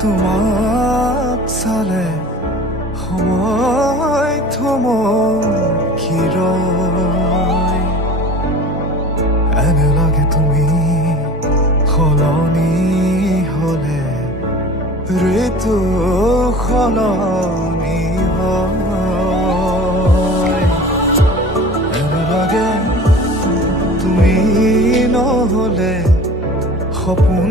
তোমাক চালে সময় থমকি ৰয় এনে লাগে তুমি সলনি হলে ঋতু সলনি হয় এনে লাগে তুমি নহলে সপোন